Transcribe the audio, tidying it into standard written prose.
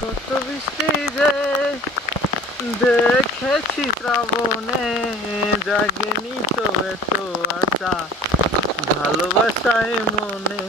কত বৃষ্টি যে দেখেছি শ্রাবণে, জাগেনি তো এত আশা ভালোবাসায় মনে।